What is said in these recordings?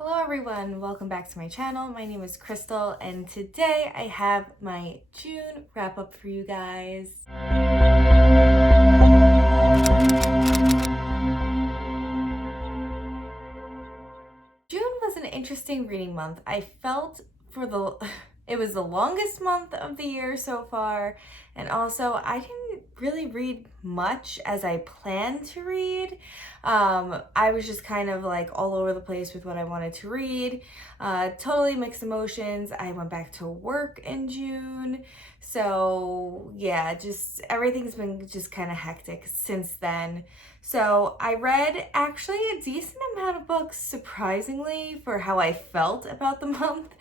Hello everyone, welcome back to my channel. My name is Crystal and today I have my June wrap up for you guys. June was an interesting reading month. I felt it was the longest month of the year so far, and also I didn't really read much as I planned to read. I was just kind of like all over the place with what I wanted to read. Totally mixed emotions. I went back to work in June, so yeah, just everything's been just kind of hectic since then. So I read actually a decent amount of books, surprisingly, for how I felt about the month.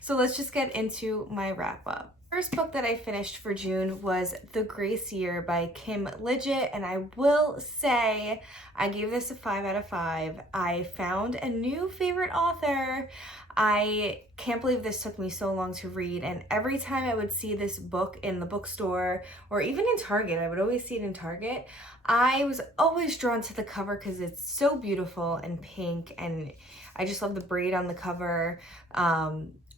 So let's just get into my wrap up. First book that I finished for June was The Gracie Er by Kim Lidgett, and I will say I gave this a 5 out of 5. I found a new favorite author. I can't believe this took me so long to read, and every time I would see this book in the bookstore or even in Target, I would always see it in Target, I was always drawn to the cover because it's so beautiful and pink, and I just love the braid on the cover.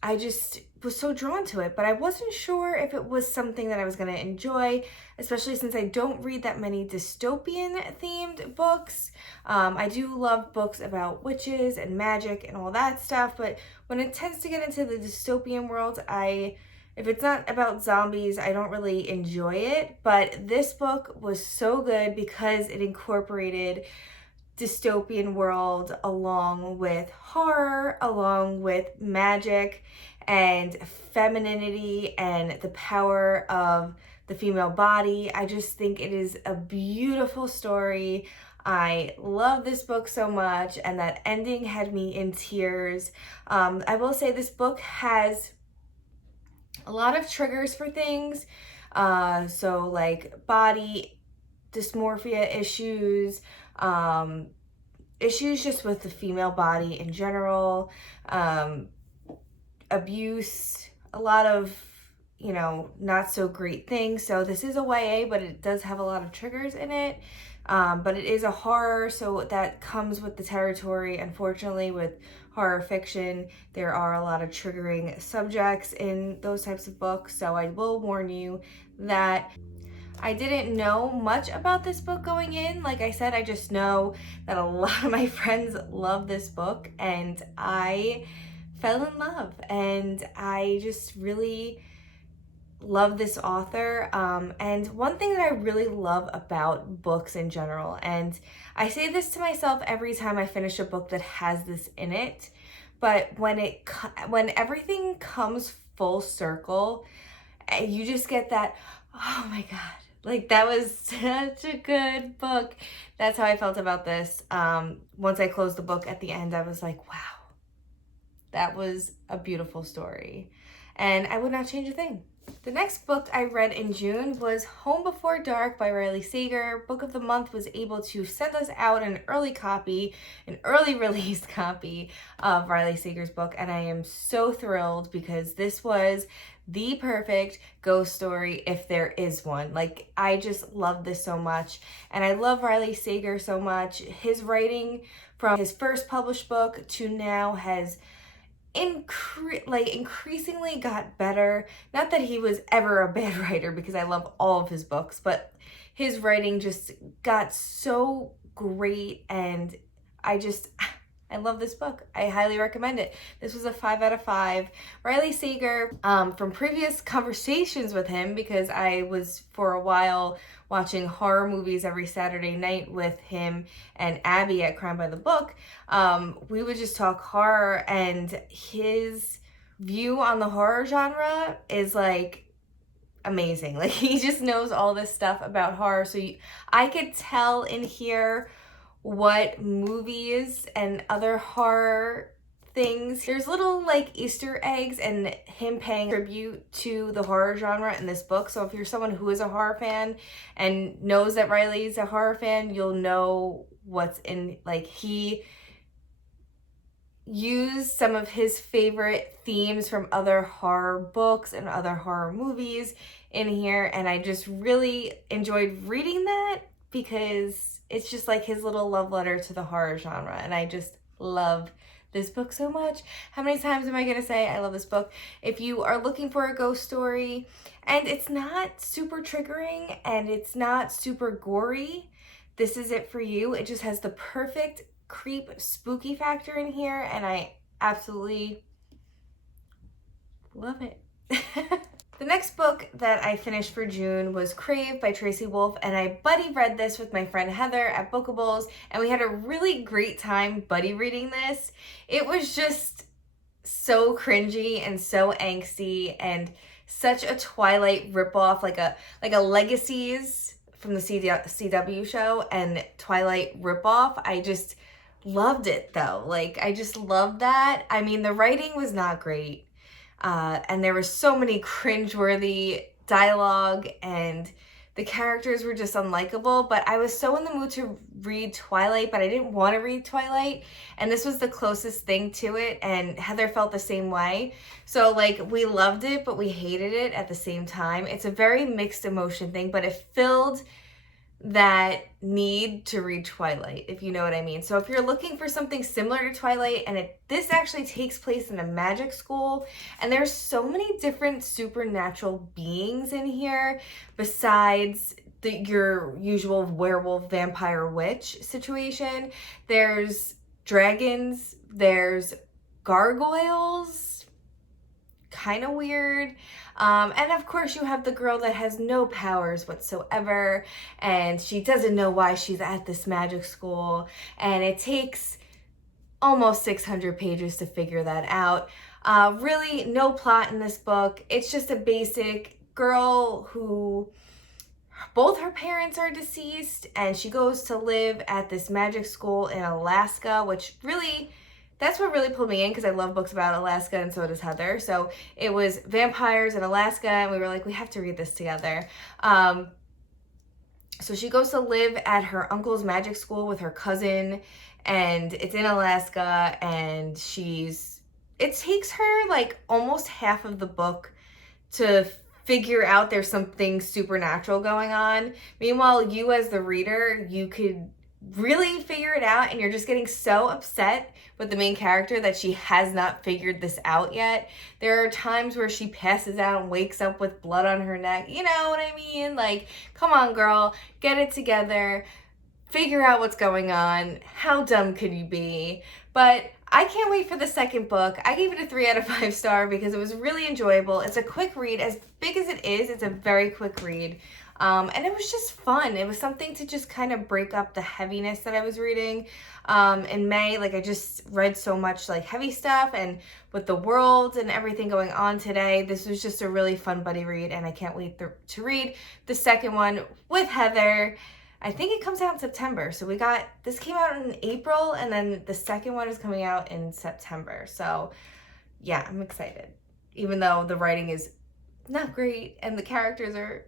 I just was so drawn to it, but I wasn't sure if it was something that I was going to enjoy, especially since I don't read that many dystopian themed books. I do love books about witches and magic and all that stuff, but when it tends to get into the dystopian world, if it's not about zombies, I don't really enjoy it. But this book was so good because it incorporated dystopian world along with horror, along with magic and femininity and the power of the female body. I just think it is a beautiful story. I love this book so much, and that ending had me in tears. I will say this book has a lot of triggers for things. So like body dysmorphia issues, issues just with the female body in general, abuse, a lot of, not so great things. So this is a YA, but it does have a lot of triggers in it. But it is a horror, so that comes with the territory. Unfortunately, with horror fiction, there are a lot of triggering subjects in those types of books. So I will warn you that I didn't know much about this book going in. Like I said, I just know that a lot of my friends love this book, and I fell in love, and I just really love this author. And one thing that I really love about books in general, and I say this to myself every time I finish a book that has this in it, but when everything comes full circle, you just get that, oh my God, like that was such a good book. That's how I felt about this. Once I closed the book at the end, I was like, wow, that was a beautiful story. And I would not change a thing. The next book I read in June was Home Before Dark by Riley Sager. Book of the Month was able to send us out an early release copy of Riley Sager's book, and I am so thrilled because this was the perfect ghost story if there is one. Like, I just love this so much, and I love Riley Sager so much. His writing from his first published book to now has increasingly got better. Not that he was ever a bad writer, because I love all of his books, but his writing just got so great, and I love this book. I highly recommend it. This was a 5 out of 5. Riley Sager, from previous conversations with him, because I was for a while watching horror movies every Saturday night with him and Abby at Crime by the Book, we would just talk horror, and his view on the horror genre is like amazing. Like, he just knows all this stuff about horror. So I could tell in here what movies and other horror things, there's little like Easter eggs and him paying tribute to the horror genre in this book. So if you're someone who is a horror fan and knows that Riley's a horror fan, you'll know what's in, like, he used some of his favorite themes from other horror books and other horror movies in here, and I just really enjoyed reading that because it's just like his little love letter to the horror genre, and I just love this book so much. How many times am I gonna say I love this book? If you are looking for a ghost story and it's not super triggering and it's not super gory, this is it for you. It just has the perfect creep spooky factor in here, and I absolutely love it. The next book that I finished for June was Crave by Tracy Wolff, and I buddy read this with my friend Heather at Bookables, and we had a really great time buddy reading this. It was just so cringy and so angsty and such a Twilight ripoff, like a Legacies from the CW show and Twilight ripoff. I just loved it though. Like, I just loved that. I mean, the writing was not great. And there was so many cringeworthy dialogue and the characters were just unlikable, but I was so in the mood to read Twilight, but I didn't want to read Twilight, and this was the closest thing to it, and Heather felt the same way. So like, we loved it, but we hated it at the same time. It's a very mixed emotion thing, but it filled that need to read Twilight, if you know what I mean. So if you're looking for something similar to Twilight, and this actually takes place in a magic school, and there's so many different supernatural beings in here besides your usual werewolf, vampire, witch situation. There's dragons, there's gargoyles, kind of weird. And of course you have the girl that has no powers whatsoever, and she doesn't know why she's at this magic school, and it takes almost 600 pages to figure that out. Really no plot in this book. It's just a basic girl who both her parents are deceased, and she goes to live at this magic school in Alaska, which really, that's what really pulled me in, because I love books about Alaska, and so does Heather. So it was vampires in Alaska, and we were like, we have to read this together. So she goes to live at her uncle's magic school with her cousin, and it's in Alaska, and it takes her like almost half of the book to figure out there's something supernatural going on. Meanwhile, you as the reader, you could really figure it out, and you're just getting so upset with the main character that she has not figured this out yet. There are times where she passes out and wakes up with blood on her neck. You know what I mean? Like, come on, girl, get it together. Figure out what's going on. How dumb could you be? But I can't wait for the second book. I gave it a 3 out of 5 star because it was really enjoyable. It's a quick read. As big as it is, it's a very quick read. And it was just fun. It was something to just kind of break up the heaviness that I was reading. In May, like, I just read so much like heavy stuff, and with the world and everything going on today, this was just a really fun buddy read, and I can't wait to read the second one with Heather. I think it comes out in September. So this came out in April, and then the second one is coming out in September. So yeah, I'm excited. Even though the writing is not great and the characters are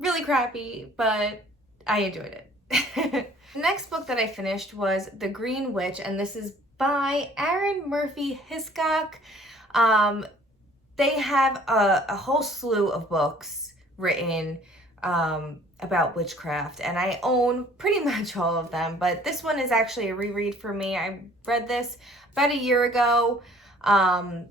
really crappy, but I enjoyed it. The next book that I finished was The Green Witch, and this is by Aaron Murphy Hiscock. They have a whole slew of books written about witchcraft, and I own pretty much all of them, but this one is actually a reread for me. I read this about a year ago, and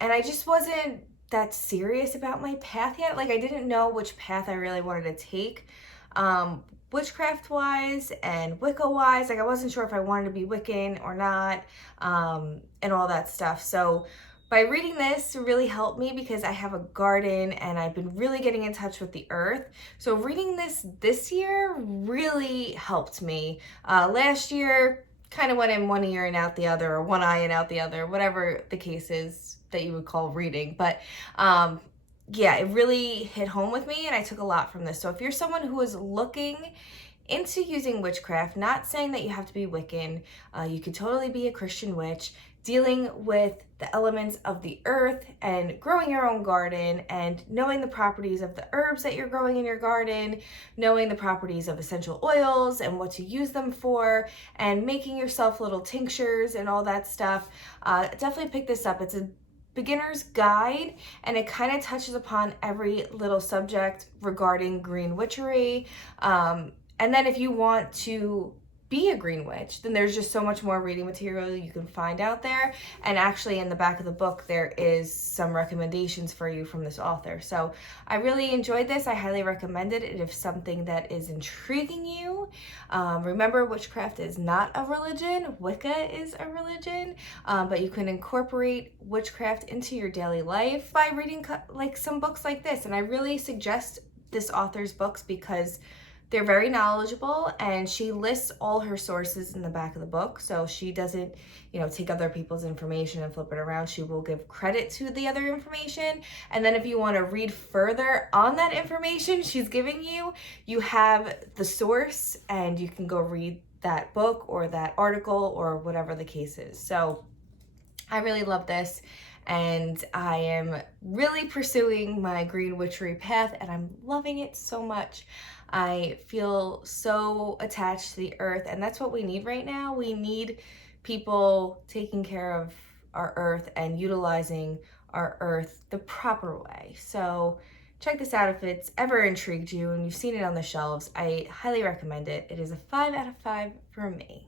I just wasn't that serious about my path yet. Like, I didn't know which path I really wanted to take, witchcraft wise and Wicca wise. Like, I wasn't sure if I wanted to be Wiccan or not, and all that stuff. So by reading this, it really helped me because I have a garden and I've been really getting in touch with the earth. So reading this year really helped me. Last year kind of went in one ear and out the other, or one eye and out the other, whatever the case is that you would call reading. But yeah, it really hit home with me, and I took a lot from this. So if you're someone who is looking into using witchcraft, not saying that you have to be Wiccan, you could totally be a Christian witch, dealing with the elements of the earth and growing your own garden and knowing the properties of the herbs that you're growing in your garden, knowing the properties of essential oils and what to use them for, and making yourself little tinctures and all that stuff. Definitely pick this up. It's a beginner's guide, and it kind of touches upon every little subject regarding green witchery. And then if you want to be a green witch, then there's just so much more reading material you can find out there. And actually in the back of the book, there is some recommendations for you from this author. So I really enjoyed this. I highly recommend it. It is something that is intriguing you. Remember, witchcraft is not a religion. Wicca is a religion, but you can incorporate witchcraft into your daily life by reading like some books like this. And I really suggest this author's books because they're very knowledgeable, and she lists all her sources in the back of the book. So she doesn't, take other people's information and flip it around. She will give credit to the other information. And then if you want to read further on that information she's giving you, you have the source and you can go read that book or that article or whatever the case is. So I really love this. And I am really pursuing my green witchery path, and I'm loving it so much. I feel so attached to the earth, and that's what we need right now. We need people taking care of our earth and utilizing our earth the proper way. So check this out if it's ever intrigued you and you've seen it on the shelves. I highly recommend it. It is a 5 out of 5 for me.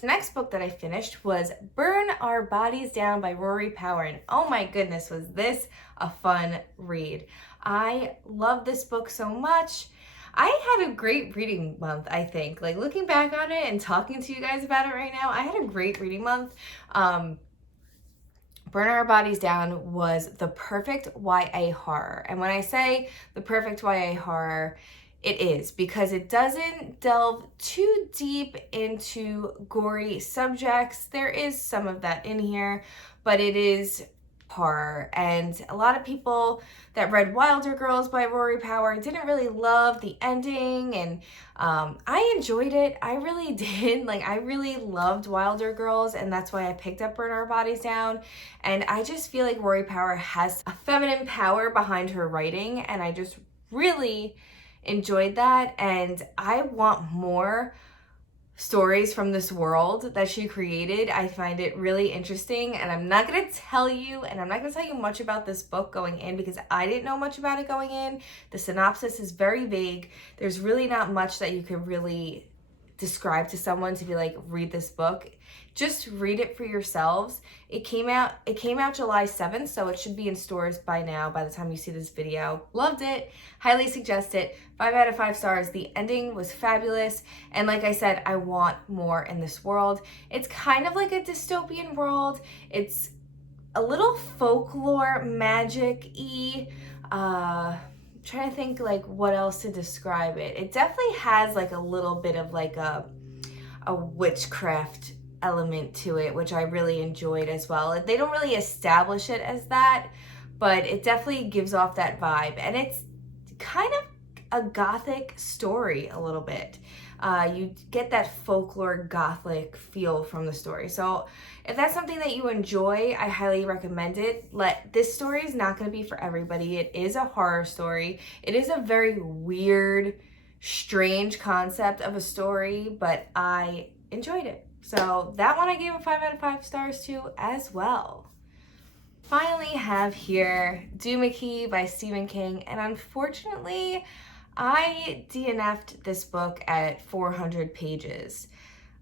The next book that I finished was Burn Our Bodies Down by Rory Power. And oh my goodness, was this a fun read. I love this book so much. I had a great reading month, I think. Like, looking back on it and talking to you guys about it right now, I had a great reading month. Burn Our Bodies Down was the perfect YA horror. And when I say the perfect YA horror, it is, because it doesn't delve too deep into gory subjects. There is some of that in here, but it is horror. And a lot of people that read Wilder Girls by Rory Power didn't really love the ending, and I enjoyed it. I really did. Like, I really loved Wilder Girls, and that's why I picked up Burn Our Bodies Down. And I just feel like Rory Power has a feminine power behind her writing, and I just really enjoyed that. And I want more stories from this world that she created. I find it really interesting, and I'm not going to tell you much about this book going in because I didn't know much about it going in. The synopsis is very vague. There's really not much that you could really describe to someone to be like, read this book. Just read it for yourselves. It came out July 7th, so it should be in stores by now by the time you see this video. Loved it. Highly suggest it. 5 out of 5 stars. The ending was fabulous. And like I said, I want more in this world. It's kind of like a dystopian world. It's a little folklore, magic-y. Trying to think like what else to describe it. It definitely has like a little bit of like a witchcraft element to it, which I really enjoyed as well. They don't really establish it as that, but it definitely gives off that vibe. And it's kind of a gothic story a little bit. You get that folklore gothic feel from the story. So if that's something that you enjoy, I highly recommend it. This story is not going to be for everybody. It is a horror story. It is a very weird, strange concept of a story, but I enjoyed it. So that one I gave a 5 out of 5 stars to as well. Finally have here Doohickey by Stephen King, and unfortunately I DNF'd this book at 400 pages.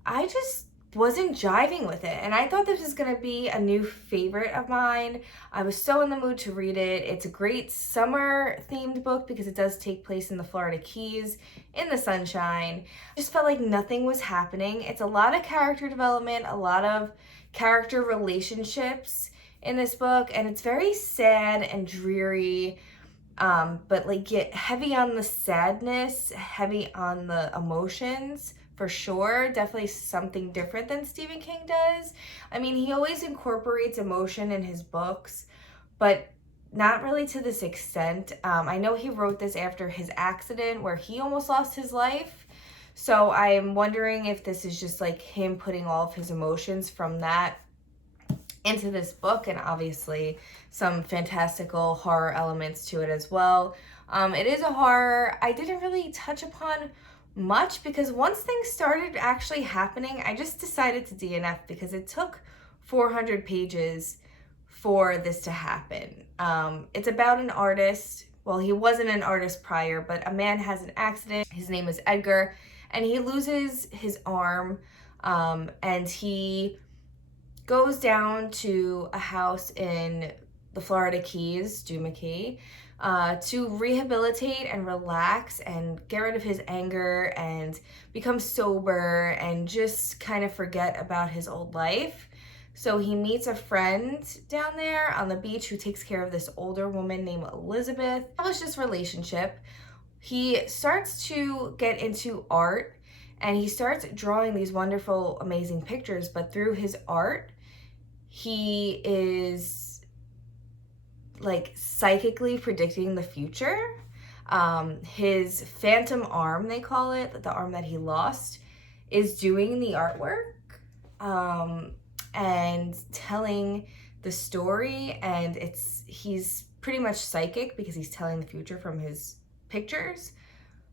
I just wasn't jiving with it, and I thought this was going to be a new favorite of mine. I was so in the mood to read it. It's a great summer themed book because it does take place in the Florida Keys in the sunshine. I just felt like nothing was happening. It's a lot of character development, a lot of character relationships in this book, and it's very sad and dreary, but like get heavy on the sadness, heavy on the emotions. For sure, definitely something different than Stephen King does. I mean, he always incorporates emotion in his books, but not really to this extent. I know he wrote this after his accident where he almost lost his life. So I'm wondering if this is just like him putting all of his emotions from that into this book, and obviously some fantastical horror elements to it as well. It is a horror. I didn't really touch upon much because once things started actually happening, I just decided to DNF because it took 400 pages for this to happen. It's about an artist. Well, he wasn't an artist prior, but a man has an accident. His name is Edgar, and he loses his arm, and he goes down to a house in the Florida Keys, Key, to rehabilitate and relax and get rid of his anger and become sober and just kind of forget about his old life. So he meets a friend down there on the beach who takes care of this older woman named Elizabeth. Established this relationship. He starts to get into art and he starts drawing these wonderful, amazing pictures, but through his art, he is like psychically predicting the future. His phantom arm, they call it, the arm that he lost, is doing the artwork and telling the story, and he's pretty much psychic because he's telling the future from his pictures.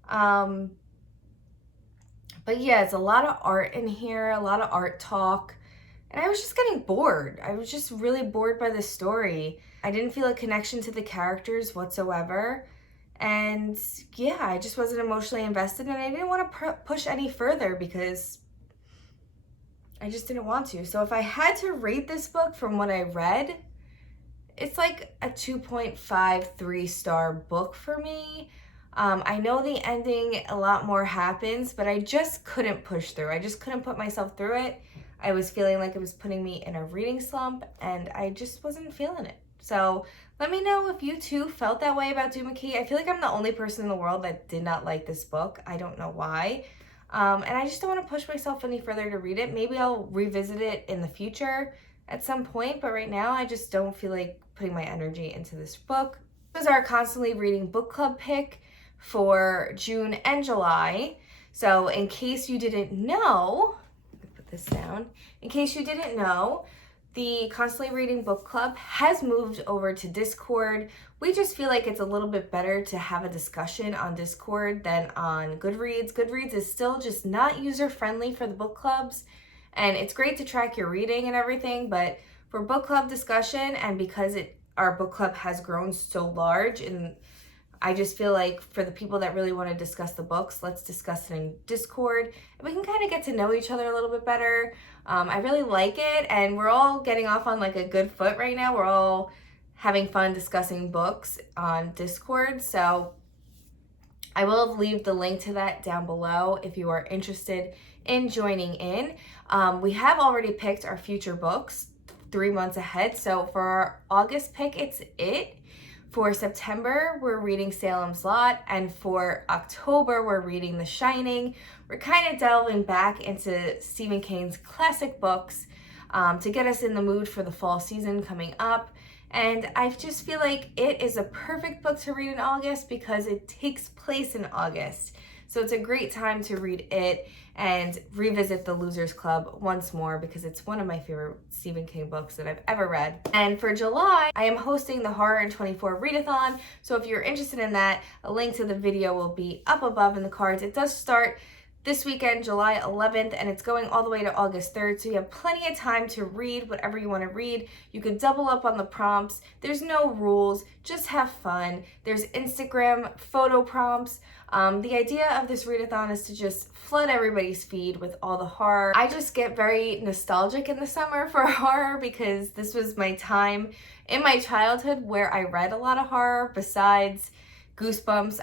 But yeah, it's a lot of art in here, a lot of art talk. And I was just getting bored. I was just really bored by the story. I didn't feel a connection to the characters whatsoever. And yeah, I just wasn't emotionally invested, and I didn't want to push any further because I just didn't want to. So if I had to rate this book from what I read, it's like a 2.53 star book for me. I know the ending, a lot more happens, but I just couldn't push through. I just couldn't put myself through it. I was feeling like it was putting me in a reading slump, and I just wasn't feeling it. So let me know if you too felt that way about Key. I feel like I'm the only person in the world that did not like this book. I don't know why. And I just don't want to push myself any further to read it. Maybe I'll revisit it in the future at some point, but right now I just don't feel like putting my energy into this book. This was our Constantly Reading book club pick for June and July. So in case you didn't know, this down. In case you didn't know, the Constantly Reading Book Club has moved over to Discord. We just feel like it's a little bit better to have a discussion on Discord than on Goodreads. Goodreads is still just not user-friendly for the book clubs, and it's great to track your reading and everything, but for book club discussion, and because our book club has grown so large, and I just feel like for the people that really want to discuss the books, let's discuss it in Discord. And we can kind of get to know each other a little bit better. I really like it, and we're all getting off on like a good foot right now. We're all having fun discussing books on Discord. So I will leave the link to that down below if you are interested in joining in. We have already picked our future books 3 months ahead. So for our August pick, it's It. For September, we're reading Salem's Lot, and for October, we're reading The Shining. We're kind of delving back into Stephen King's classic books to get us in the mood for the fall season coming up. And I just feel like It is a perfect book to read in August because it takes place in August. So it's a great time to read It and revisit The Losers Club once more because it's one of my favorite Stephen King books that I've ever read. And for July, I am hosting the Horror in 24 Readathon. So if you're interested in that, a link to the video will be up above in the cards. It does start this weekend, July 11th, and it's going all the way to August 3rd, so you have plenty of time to read whatever you want to read. You could double up on the prompts. There's no rules, just have fun. There's Instagram photo prompts. The idea of this readathon is to just flood everybody's feed with all the horror. I just get very nostalgic in the summer for horror because this was my time in my childhood where I read a lot of horror besides Goosebumps.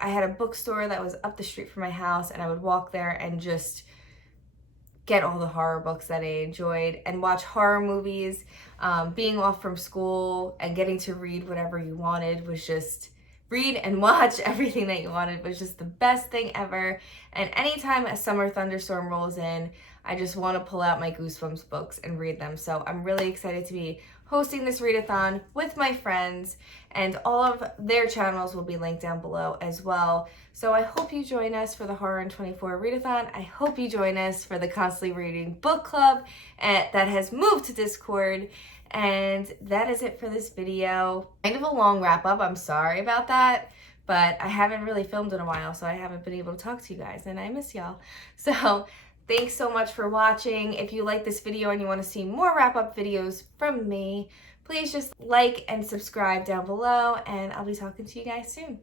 I had a bookstore that was up the street from my house, and I would walk there and just get all the horror books that I enjoyed and watch horror movies. Being off from school and getting to read whatever you wanted was just read and watch everything that you wanted was just the best thing ever. And anytime a summer thunderstorm rolls in, I just want to pull out my Goosebumps books and read them. So I'm really excited to be hosting this readathon with my friends, and all of their channels will be linked down below as well. So I hope you join us for the Horror in 24 readathon. I hope you join us for the Constantly Reading book club that has moved to Discord. And that is it for this video. Kind of a long wrap up, I'm sorry about that, but I haven't really filmed in a while, so I haven't been able to talk to you guys, and I miss y'all. So thanks so much for watching. If you like this video and you want to see more wrap-up videos from me, please just like and subscribe down below, and I'll be talking to you guys soon.